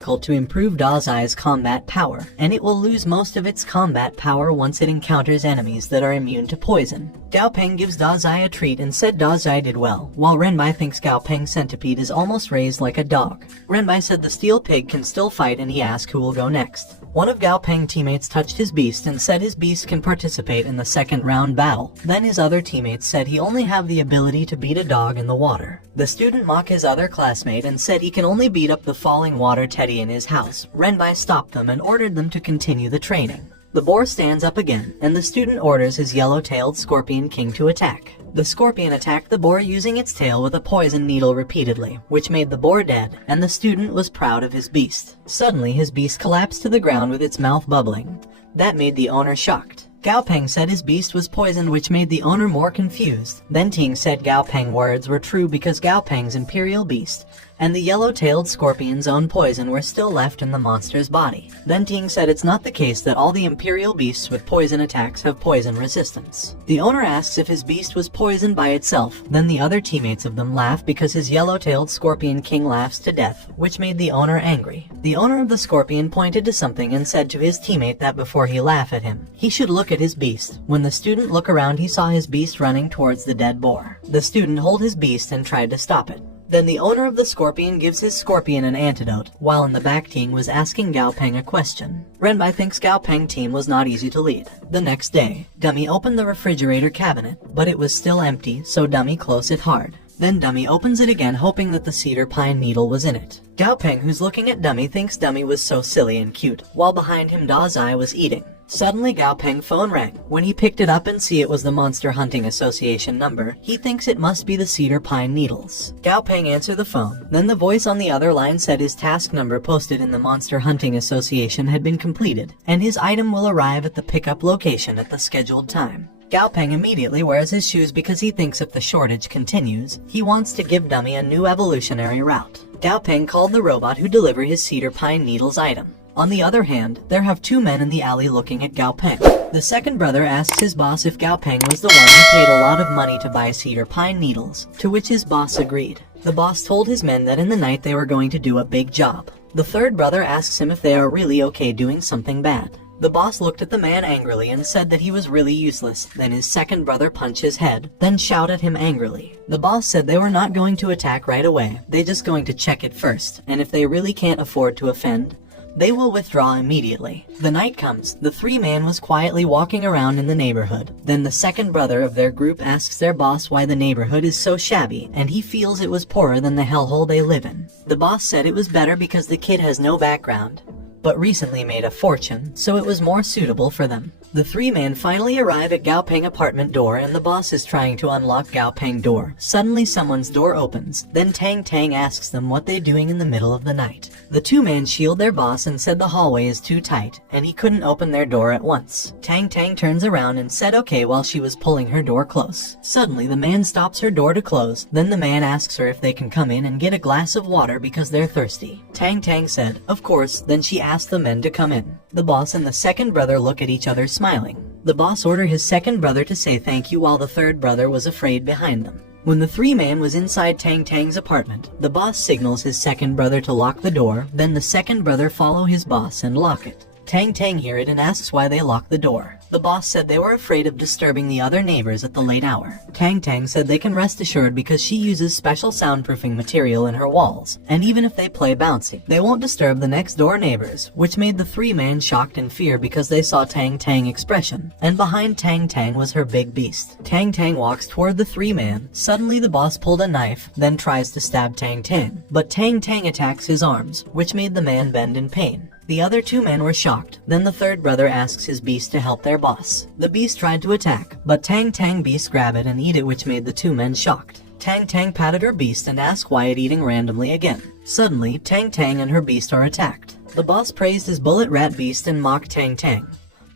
to improve Dazai's combat power, and it will lose most of its combat power once it encounters enemies that are immune to poison. Gao Peng gives Dazai a treat and said Dazai did well, while Renbai thinks Gao Peng's centipede is almost raised like a dog. Renbai said the steel pig can still fight and he asked who will go next. One of Gao Peng's teammates touched his beast and said his beast can participate in the second round battle. Then his other teammates said he only have the ability to beat a dog in the water. The student mocked his other classmate and said he can only beat up the falling water teddy in his house. Renbai stopped them and ordered them to continue the training. The boar stands up again, and the student orders his yellow-tailed scorpion king to attack. The scorpion attacked the boar using its tail with a poison needle repeatedly, which made the boar dead, and the student was proud of his beast. Suddenly, his beast collapsed to the ground with its mouth bubbling. That made the owner shocked. Gao Peng said his beast was poisoned, which made the owner more confused. Then Ting said Gao Peng's words were true because Gao Peng's imperial beast and the yellow-tailed scorpion's own poison were still left in the monster's body. Then Ting said it's not the case that all the imperial beasts with poison attacks have poison resistance. The owner asks if his beast was poisoned by itself. Then the other teammates of them laugh because his yellow-tailed scorpion king laughs to death, which made the owner angry. The owner of the scorpion pointed to something and said to his teammate that before he laugh at him, he should look at his beast. When the student looked around, he saw his beast running towards the dead boar. The student held his beast and tried to stop it. Then the owner of the scorpion gives his scorpion an antidote, while in the back Ting was asking Gao Peng a question. Renbai thinks Gao Peng's team was not easy to lead. The next day, Dummy opened the refrigerator cabinet, but it was still empty, so Dummy closed it hard. Then Dummy opens it again, hoping that the cedar pine needle was in it. Gao Peng, who's looking at Dummy, thinks Dummy was so silly and cute, while behind him Dazai was eating. Suddenly Gao Peng's phone rang. When he picked it up and see it was the Monster Hunting Association number, he thinks it must be the cedar pine needles. Gao Peng answered the phone. Then the voice on the other line said his task number posted in the Monster Hunting Association had been completed, and his item will arrive at the pickup location at the scheduled time. Gao Peng immediately wears his shoes because he thinks if the shortage continues, he wants to give Dummy a new evolutionary route. Gao Peng called the robot who delivered his cedar pine needles item. On the other hand, there have two men in the alley looking at Gao Peng. The second brother asks his boss if Gao Peng was the one who paid a lot of money to buy cedar pine needles, to which his boss agreed. The boss told his men that in the night they were going to do a big job. The third brother asks him if they are really okay doing something bad. The boss looked at the man angrily and said that he was really useless. Then his second brother punched his head, then shouted at him angrily. The boss said they were not going to attack right away, they just going to check it first, and if they really can't afford to offend, they will withdraw immediately. The night comes. The three men was quietly walking around in the neighborhood. Then the second brother of their group asks their boss why the neighborhood is so shabby, and he feels it was poorer than the hellhole they live in. The boss said it was better because the kid has no background, but recently made a fortune, so it was more suitable for them. The three men finally arrive at Gao Peng apartment door and the boss is trying to unlock Gao Peng door. Suddenly someone's door opens. Then Tang Tang asks them what they're doing in the middle of the night. The two men shield their boss and said the hallway is too tight and he couldn't open their door at once. Tang Tang turns around and said okay while she was pulling her door close. Suddenly the man stops her door to close. Then the man asks her if they can come in and get a glass of water because they're thirsty. Tang Tang said, of course. Then she asked the men to come in. The boss and the second brother look at each other smiling. The boss ordered his second brother to say thank you while the third brother was afraid behind them. When the three men was inside Tang Tang's apartment, the boss signals his second brother to lock the door, then the second brother follow his boss and lock it. Tang Tang hear it and asks why they locked the door. The boss said they were afraid of disturbing the other neighbors at the late hour. Tang Tang said they can rest assured because she uses special soundproofing material in her walls, and even if they play bouncy, they won't disturb the next door neighbors, which made the three men shocked and fear because they saw Tang Tang expression, and behind Tang Tang was her big beast. Tang Tang walks toward the three men. Suddenly the boss pulled a knife, then tries to stab Tang Tang, but Tang Tang attacks his arms, which made the man bend in pain. The other two men were shocked. Then the third brother asks his beast to help their boss. The beast tried to attack, but Tang Tang beast grabbed it and eat it, which made the two men shocked. Tang Tang patted her beast and asked why it eating randomly again. Suddenly, Tang Tang and her beast are attacked. The boss praised his bullet rat beast and mocked Tang Tang.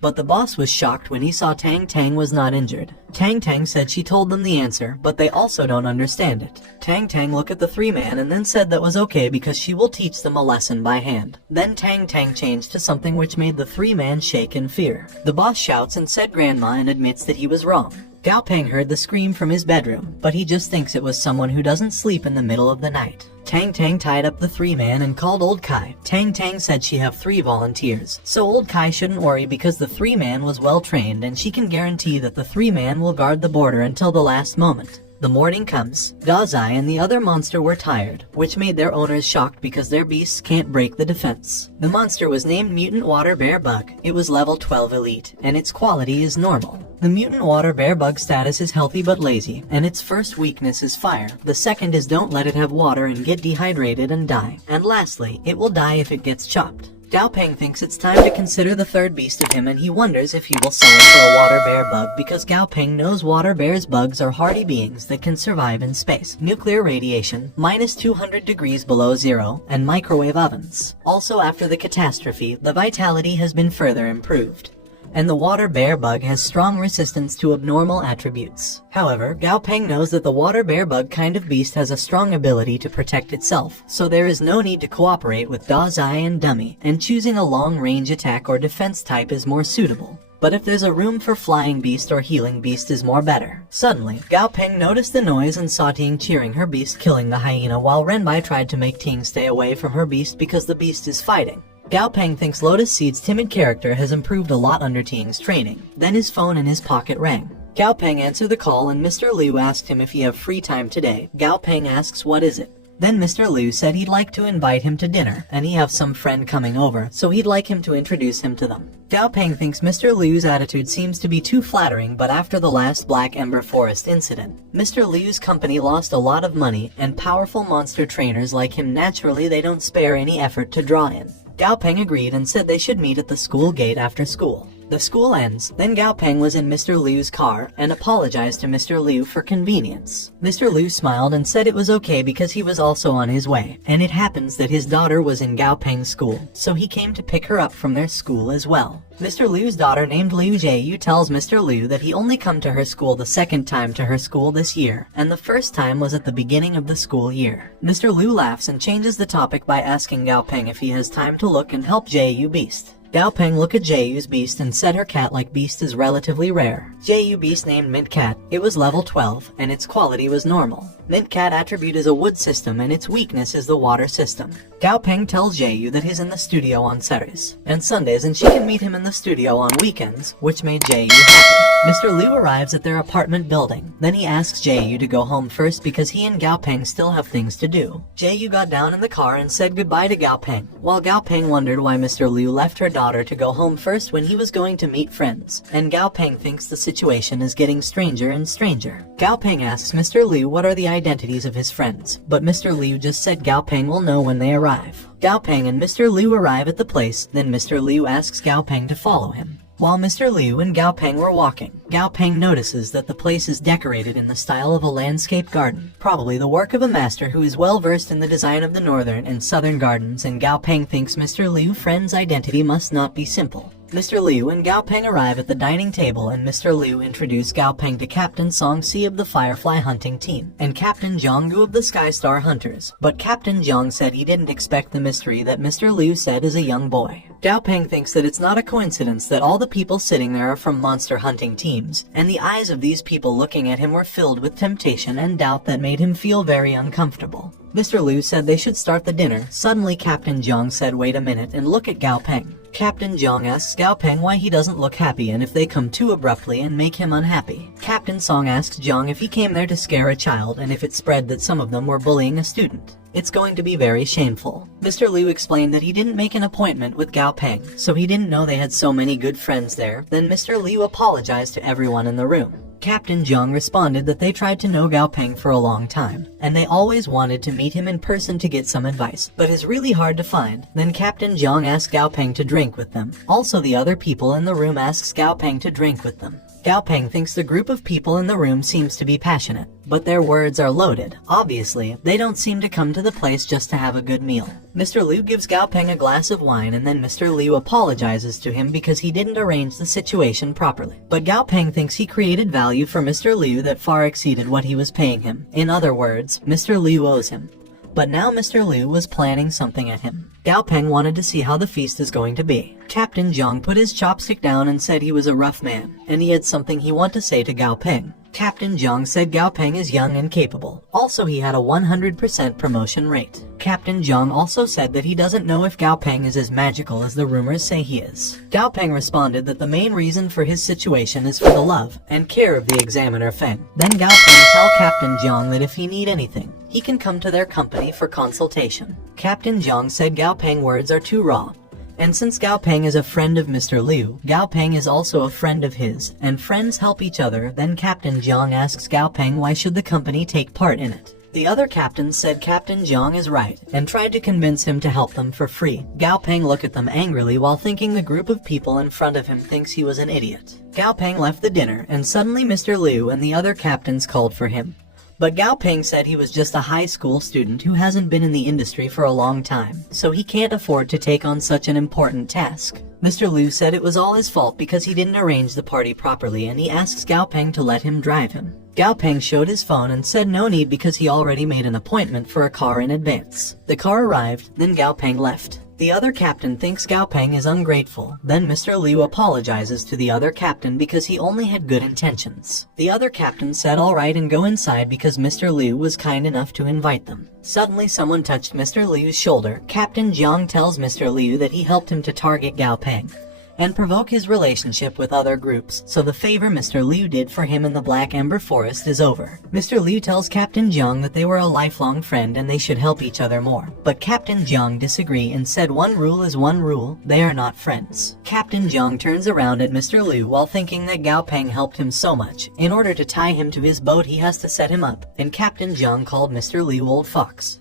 But the boss was shocked when he saw Tang Tang was not injured. Tang Tang said she told them the answer, but they also don't understand it. Tang Tang looked at the three men and then said that was okay because she will teach them a lesson by hand. Then Tang Tang changed to something which made the three men shake in fear. The boss shouts and said grandma and admits that he was wrong. Gao Peng heard the scream from his bedroom, but he just thinks it was someone who doesn't sleep in the middle of the night. Tang Tang tied up the three man and called Old Kai. Tang Tang said she have 3 volunteers, so Old Kai shouldn't worry because the 3 man was well trained and she can guarantee that the 3 man will guard the border until the last moment. The morning comes. Dazai and the other monster were tired, which made their owners shocked because their beasts can't break the defense. The monster was named Mutant Water Bear Bug. It was level 12 elite, and its quality is normal. The Mutant Water Bear Bug status is healthy but lazy, and its first weakness is fire. The second is don't let it have water and get dehydrated and die. And lastly, it will die if it gets chopped. Gao Peng thinks it's time to consider the third beast of him, and he wonders if he will sign for a water bear bug because Gao Peng knows water bears bugs are hardy beings that can survive in space, nuclear radiation, minus 200 degrees below zero, and microwave ovens. Also after the catastrophe, the vitality has been further improved, and the water bear bug has strong resistance to abnormal attributes. However, Gao Peng knows that the water bear bug kind of beast has a strong ability to protect itself, so there is no need to cooperate with Dazai and Dummy, and choosing a long-range attack or defense type is more suitable. But if there's a room for flying beast or healing beast is more better. Suddenly, Gao Peng noticed the noise and saw Ting cheering her beast killing the hyena while Renbai tried to make Ting stay away from her beast because the beast is fighting. Gao Peng thinks Lotus Seed's timid character has improved a lot under Ting's training. Then his phone in his pocket rang. Gao Peng answered the call and Mr. Liu asked him if he have free time today. Gao Peng asks what is it. Then Mr. Liu said he'd like to invite him to dinner, and he have some friend coming over, so he'd like him to introduce him to them. Gao Peng thinks Mr. Liu's attitude seems to be too flattering, but after the last Black Ember Forest incident, Mr. Liu's company lost a lot of money, and powerful monster trainers like him naturally they don't spare any effort to draw in. Gao Peng agreed and said they should meet at the school gate after school. The school ends, then Gao Peng was in Mr. Liu's car and apologized to Mr. Liu for convenience. Mr. Liu smiled and said it was okay because he was also on his way, and it happens that his daughter was in Gao Peng's school, so he came to pick her up from their school as well. Mr. Liu's daughter named Liu Jie tells Mr. Liu that he only come to her school the second time to her school this year, and the first time was at the beginning of the school year. Mr. Liu laughs and changes the topic by asking Gao Peng if he has time to look and help Jie Beast. Gao Peng looked at Jayu's beast and said her cat-like beast is relatively rare. Jayu beast named Mint Cat. It was level 12, and its quality was normal. Mint Cat attribute is a wood system, and its weakness is the water system. Gao Peng tells Jayu that he's in the studio on Saturdays and Sundays, and she can meet him in the studio on weekends, which made Jayu happy. Mr. Liu arrives at their apartment building. Then he asks Jayu to go home first because he and Gao Peng still have things to do. Jayu got down in the car and said goodbye to Gao Peng, while Gao Peng wondered why Mr. Liu left her daughter to go home first when he was going to meet friends, and Gao Peng thinks the situation is getting stranger and stranger. Gao Peng asks Mr. Liu what are the identities of his friends, but Mr. Liu just said Gao Peng will know when they arrive. Gao Peng and Mr. Liu arrive at the place, then Mr. Liu asks Gao Peng to follow him. While Mr. Liu and Gao Peng were walking, Gao Peng notices that the place is decorated in the style of a landscape garden, probably the work of a master who is well versed in the design of the northern and southern gardens, and Gao Peng thinks Mr. Liu's friend's identity must not be simple. Mr. Liu and Gao Peng arrive at the dining table, and Mr. Liu introduced Gao Peng to Captain Song Si of the Firefly Hunting Team and Captain Zhonggu of the Skystar Hunters, but Captain Zhong said he didn't expect the mystery that Mr. Liu said is a young boy. Gao Peng thinks that it's not a coincidence that all the people sitting there are from monster hunting teams, and the eyes of these people looking at him were filled with temptation and doubt that made him feel very uncomfortable. Mr. Liu said they should start the dinner. Suddenly Captain Zhong said wait a minute and look at Gao Peng. Captain Zhong asks Gao Peng why he doesn't look happy and if they come too abruptly and make him unhappy. Captain Song asks Zhong if he came there to scare a child and if it spread that some of them were bullying a student. It's going to be very shameful. Mr. Liu explained that he didn't make an appointment with Gao Peng, so he didn't know they had so many good friends there. Then Mr. Liu apologized to everyone in the room. Captain Zhong responded that they tried to know Gao Peng for a long time, and they always wanted to meet him in person to get some advice, but it's really hard to find. Then Captain Zhong asked Gao Peng to drink with them. Also the other people in the room asks Gao Peng to drink with them. Gao Peng thinks the group of people in the room seems to be passionate, but their words are loaded. Obviously, they don't seem to come to the place just to have a good meal. Mr. Liu gives Gao Peng a glass of wine, and then Mr. Liu apologizes to him because he didn't arrange the situation properly. But Gao Peng thinks he created value for Mr. Liu that far exceeded what he was paying him. In other words, Mr. Liu owes him. But now Mr. Liu was planning something at him. Gao Peng wanted to see how the feast is going to be. Captain Zhang put his chopstick down and said he was a rough man, and he had something he wanted to say to Gao Peng. Captain Zhang said Gao Peng is young and capable. Also, he had a 100% promotion rate. Captain Zhang also said that he doesn't know if Gao Peng is as magical as the rumors say he is. Gao Peng responded that the main reason for his situation is for the love and care of the examiner Feng. Then Gao Peng tell Captain Zhang that if he need anything, he can come to their company for consultation. Captain Zhang said Gao Peng words are too raw. And since Gao Peng is a friend of Mr. Liu, Gao Peng is also a friend of his, and friends help each other. Then Captain Zhang asks Gao Peng why should the company take part in it. The other captains said Captain Zhang is right, and tried to convince him to help them for free. Gao Peng looked at them angrily while thinking the group of people in front of him thinks he was an idiot. Gao Peng left the dinner, and suddenly Mr. Liu and the other captains called for him. But Gao Peng said he was just a high school student who hasn't been in the industry for a long time, so he can't afford to take on such an important task. Mr. Liu said it was all his fault because he didn't arrange the party properly, and he asks Gao Peng to let him drive him. Gao Peng showed his phone and said no need because he already made an appointment for a car in advance. The car arrived, then Gao Peng left. The other captain thinks Gao Peng is ungrateful. Then Mr. Liu apologizes to the other captain because he only had good intentions. The other captain said alright and go inside because Mr. Liu was kind enough to invite them. Suddenly someone touched Mr. Liu's shoulder. Captain Zhang tells Mr. Liu that he helped him to target Gao Peng and provoke his relationship with other groups, so the favor Mr. Liu did for him in the Black Ember Forest is over. Mr. Liu tells Captain Zhang that they were a lifelong friend and they should help each other more. But Captain Zhang disagreed and said one rule is one rule, they are not friends. Captain Zhang turns around at Mr. Liu while thinking that Gao Peng helped him so much. In order to tie him to his boat he has to set him up, and Captain Zhang called Mr. Liu Old Fox.